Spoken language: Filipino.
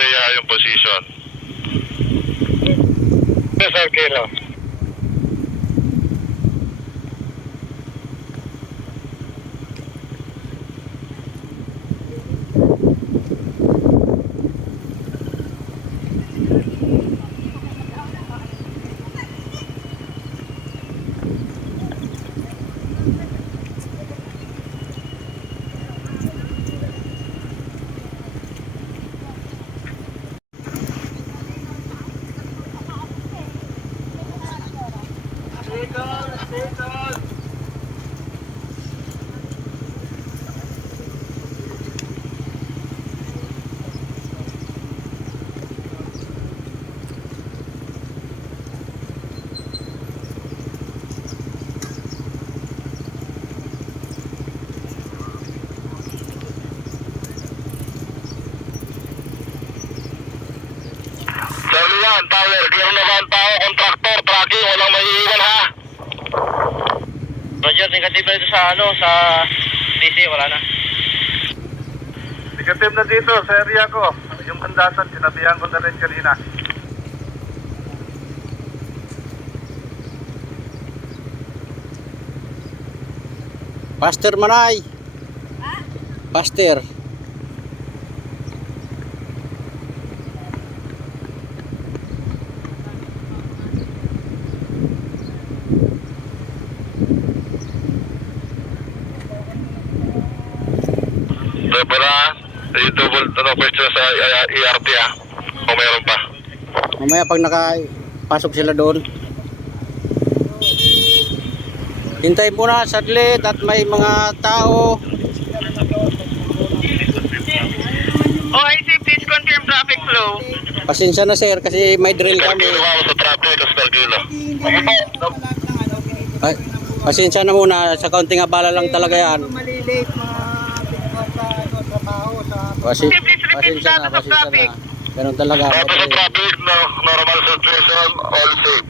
Ardea yung position. Yes, Sir Kilo. Tower, clear na ba ang tao, contractor, tracking, walang maiiwan ha? Roger, negative na dito sa sa DC, wala na. Negative na dito sa area ko. Yung kandasan, sinabihan ko na rin kanina. Pastor Manay. Pastor. Pera, i-double question sa ERT ha, kung mayroon pa. Mamaya pag nakapasok sila doon. Hintay muna saglit at may mga tao. OIC, please confirm traffic flow. Pasensya na sir kasi may drill kami. Kilo ako sa traffic, Sir Kilo. Ay, pasensya na muna, sa kaunting abala lang talaga yan. Malilate mga trabaho sa Please repeat status of traffic. Ganun talaga. Status of traffic, no, normal situation, all safe.